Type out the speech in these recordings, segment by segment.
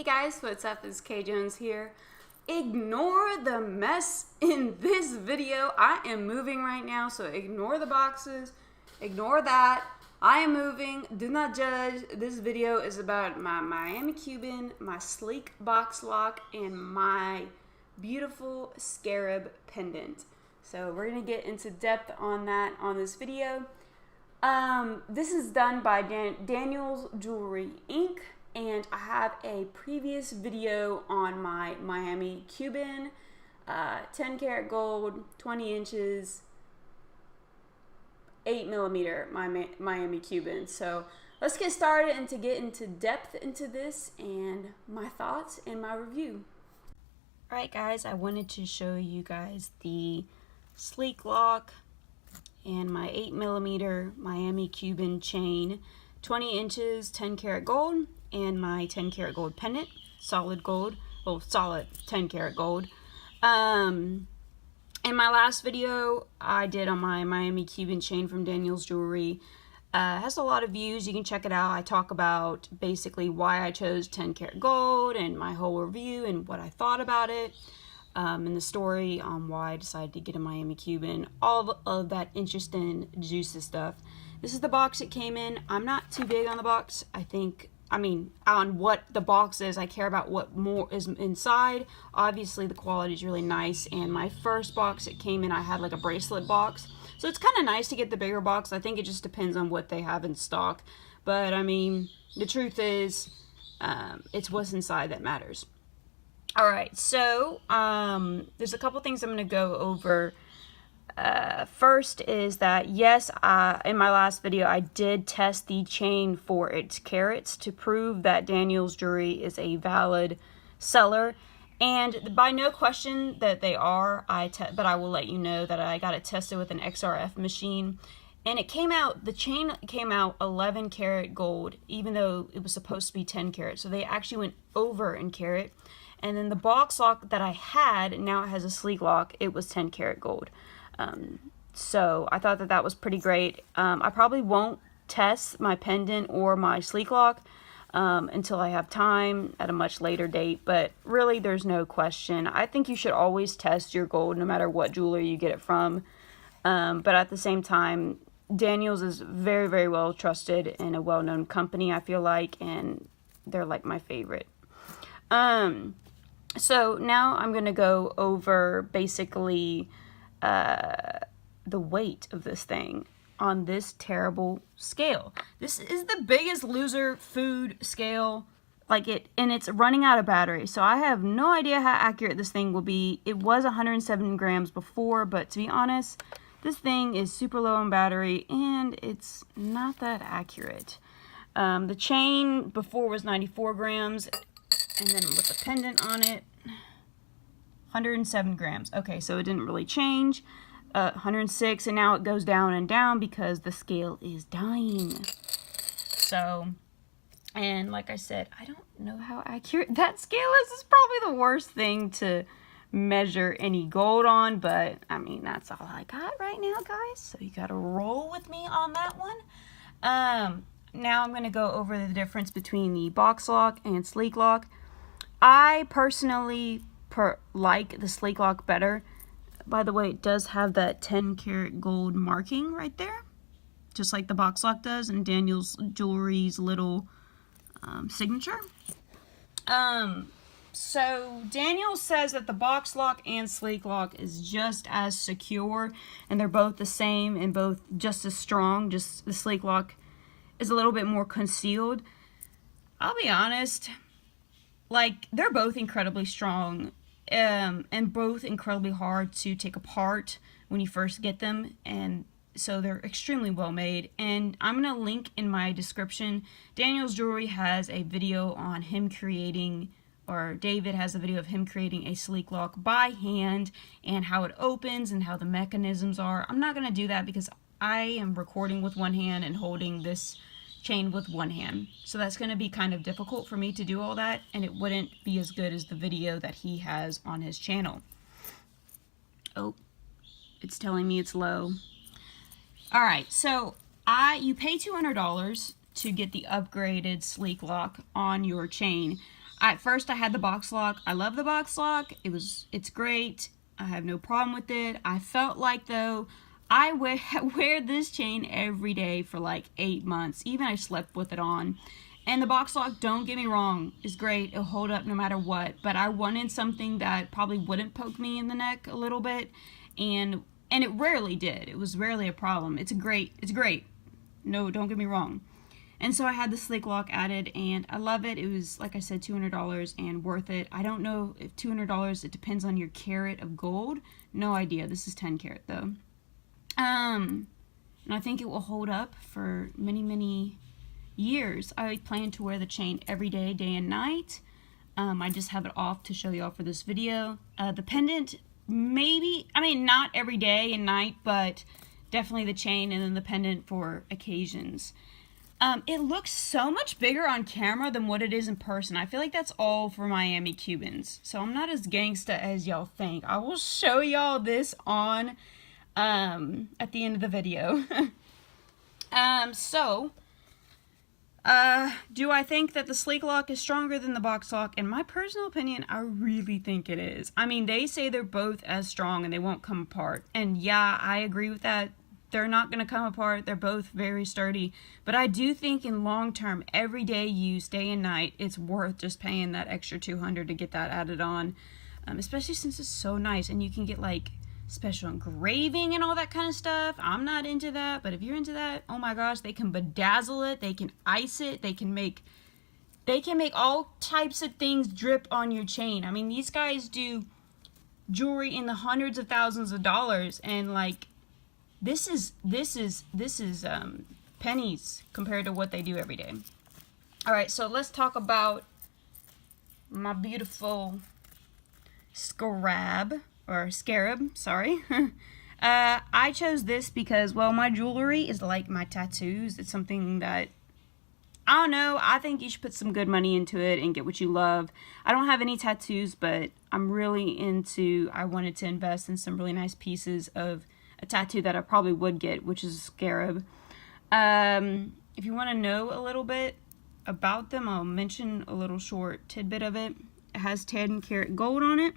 Hey guys, what's up? It's K Jones here. Ignore the mess in this video. I am moving right now, so ignore the boxes. Ignore that. I am moving. Do not judge. This video is about my Miami Cuban, my sleek box lock, and my beautiful scarab pendant. So we're going to get into depth on that on this video. This is done by Daniel's Jewelry Inc. And I have a previous video on my Miami Cuban, 10 karat gold, 20 inches, 8mm Miami Cuban. So let's get started and to get into depth into this and my thoughts and my review. Alright guys, I wanted to show you guys the sleek lock and my 8mm Miami Cuban chain, 20 inches, 10 karat gold, and my 10 karat gold pendant, solid gold, well, solid 10 karat gold. In my last video I did on my Miami Cuban chain from Daniel's Jewelry, has a lot of views. You can check it out. I talk about basically why I chose 10 karat gold and my whole review and what I thought about it, and the story on why I decided to get a Miami Cuban, all of that interesting juicy stuff. This is the box it came in. I'm not too big on the box. I mean, on what the box is. I care about what more is inside. Obviously, the quality is really nice. And my first box it came in, I had like a bracelet box. So it's kind of nice to get the bigger box. I think it just depends on what they have in stock. But, I mean, the truth is, it's what's inside that matters. Alright, so, there's a couple things I'm going to go over. First is that, yes, in my last video, I did test the chain for its carats to prove that Daniel's Jewelry is a valid seller. And by no question that they are, but I will let you know that I got it tested with an XRF machine. And it came out, the chain came out 11 karat gold, even though it was supposed to be 10 karat. So they actually went over in carat. And then the box lock that I had, now it has a sleek lock, it was 10 karat gold. So I thought that that was pretty great. I probably won't test my pendant or my sleek lock until I have time at a much later date, but really there's no question. I think you should always test your gold no matter what jeweler you get it from. But at the same time, Daniel's is very, very well trusted and a well-known company, I feel like, and they're like my favorite. So now I'm going to go over basically the weight of this thing on this terrible scale. This is the biggest loser food scale, and it's running out of battery. So I have no idea how accurate this thing will be. It was 107 grams before, but to be honest, this thing is super low on battery and it's not that accurate. The chain before was 94 grams, and then with the pendant on it, 107 grams. Okay, so it didn't really change. 106, and now it goes down and down because the scale is dying. So, and like I said, I don't know how accurate that scale is. It's probably the worst thing to measure any gold on, but I mean, that's all I got right now, guys. So you gotta roll with me on that one. Now I'm gonna go over the difference between the box lock and sleek lock. I personally like the sleek lock better. By the way, it does have that 10 karat gold marking right there, just like the box lock does, and Daniel's Jewelry's little signature. So Daniel says that the box lock and sleek lock is just as secure, and they're both the same and both just as strong. Just the sleek lock is a little bit more concealed. I'll be honest, like, they're both incredibly strong. And both incredibly hard to take apart when you first get them, and so they're extremely well made. And I'm going to link in my description. Daniel's Jewelry has a video on him creating, or David has a video of him creating a sleek lock by hand and how it opens and how the mechanisms are. I'm not going to do that because I am recording with one hand and holding this chain with one hand, so that's going to be kind of difficult for me to do all that, and it wouldn't be as good as the video that he has on his channel. Oh, it's telling me it's low. Alright, so you pay $200 to get the upgraded sleek lock on your chain. At first I had the box lock. I love the box lock. It's great. I have no problem with it. I felt like, though, I wear this chain every day for like 8 months. Even I slept with it on. And the box lock, don't get me wrong, is great. It'll hold up no matter what. But I wanted something that probably wouldn't poke me in the neck a little bit. And it rarely did. It was rarely a problem. It's great. No, don't get me wrong. And so I had the sleek lock added, and I love it. It was, like I said, $200 and worth it. I don't know if $200, it depends on your carat of gold. No idea. This is 10 carat though. And I think it will hold up for many, many years. I plan to wear the chain every day, day and night. I just have it off to show y'all for this video. The pendant, maybe, I mean, not every day and night, but definitely the chain and then the pendant for occasions. It looks so much bigger on camera than what it is in person. I feel like that's all for Miami Cubans. So I'm not as gangsta as y'all think. I will show y'all this on at the end of the video. Do I think that the sleek lock is stronger than the box lock? In my personal opinion, I really think it is. I mean, they say they're both as strong and they won't come apart. And yeah, I agree with that. They're not going to come apart. They're both very sturdy. But I do think in long term, everyday use, day and night, it's worth just paying that extra $200 to get that added on. Especially since it's so nice and you can get like special engraving and all that kind of stuff. I'm not into that, but if you're into that, oh my gosh, they can bedazzle it, they can ice it, they can make all types of things drip on your chain. I mean, these guys do jewelry in the hundreds of thousands of dollars, and like this is pennies compared to what they do every day. All right, so let's talk about my beautiful scarab. Sorry. I chose this because, well, my jewelry is like my tattoos. It's something that, I don't know, I think you should put some good money into it and get what you love. I don't have any tattoos, but I'm really I wanted to invest in some really nice pieces of a tattoo that I probably would get, which is a scarab. If you want to know a little bit about them, I'll mention a little short tidbit of it. It has 10 karat gold on it.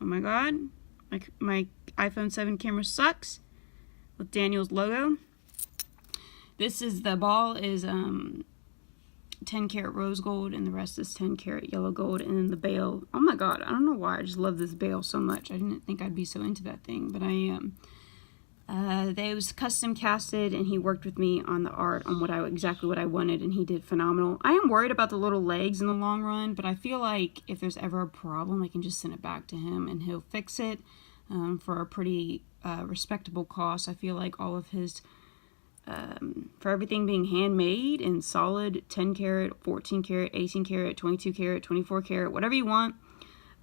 Oh my god, my iPhone 7 camera sucks, with Daniel's logo. The ball is 10 karat rose gold, and the rest is 10 karat yellow gold, and then the bail, oh my god, I don't know why, I just love this bail so much. I didn't think I'd be so into that thing, but I am. They was custom casted, and he worked with me on the art on exactly what I wanted, and he did phenomenal. I am worried about the little legs in the long run, but I feel like if there's ever a problem, I can just send it back to him and he'll fix it for a pretty respectable cost. I feel like all of his, for everything being handmade and solid, 10 karat, 14 karat, 18 karat, 22 karat, 24 karat, whatever you want,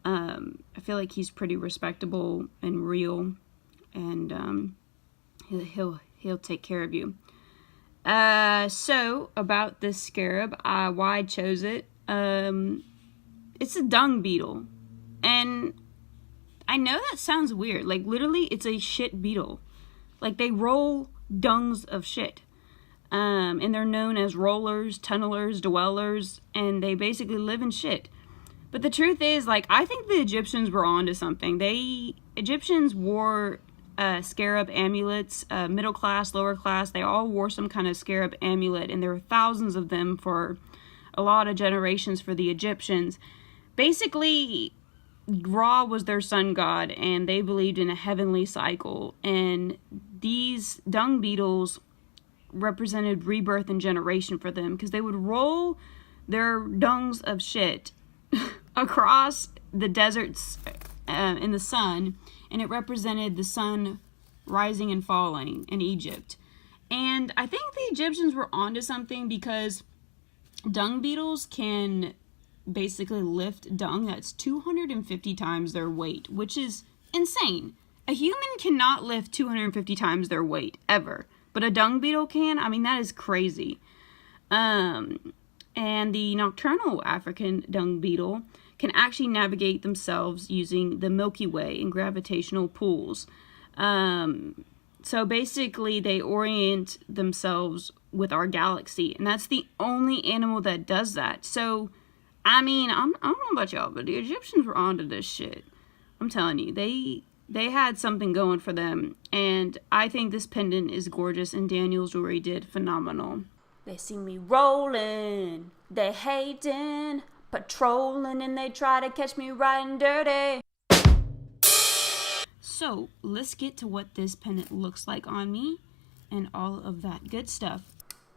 I feel like he's pretty respectable and real, and he'll take care of you. So about this scarab, why I chose it, it's a dung beetle, and I know that sounds weird, like literally it's a shit beetle, like they roll dungs of shit, and they're known as rollers, tunnelers, dwellers, and they basically live in shit. But the truth is, like, I think the Egyptians were onto something. Egyptians wore scarab amulets, middle class, lower class, they all wore some kind of scarab amulet, and there were thousands of them for a lot of generations for the Egyptians. Basically, Ra was their sun god, and they believed in a heavenly cycle, and these dung beetles represented rebirth and generation for them, because they would roll their dungs of shit across the deserts in the sun, and it represented the sun rising and falling in Egypt. And I think the Egyptians were onto something, because dung beetles can basically lift dung that's 250 times their weight, which is insane. A human cannot lift 250 times their weight, ever. But a dung beetle can? I mean, that is crazy. And the nocturnal African dung beetle can actually navigate themselves using the Milky Way and gravitational pulls. So basically, they orient themselves with our galaxy, and that's the only animal that does that. So I mean, I don't know about y'all, but the Egyptians were onto this shit. I'm telling you, they had something going for them, and I think this pendant is gorgeous, and Daniel's jewelry did phenomenal. They see me rolling, they hating, patrolling, and they try to catch me riding dirty. So let's get to what this pendant looks like on me and all of that good stuff.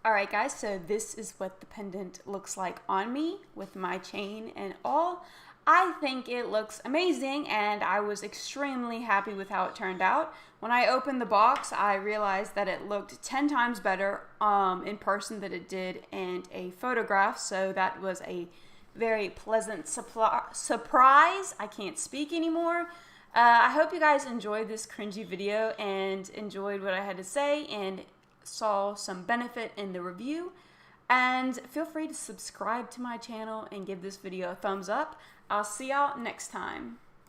Alright guys, so this is what the pendant looks like on me with my chain and all. I think it looks amazing, and I was extremely happy with how it turned out. When I opened the box, I realized that it looked 10 times better in person than it did in a photograph, so that was a very pleasant surprise. I can't speak anymore. I hope you guys enjoyed this cringy video and enjoyed what I had to say and saw some benefit in the review. And feel free to subscribe to my channel and give this video a thumbs up. I'll see y'all next time.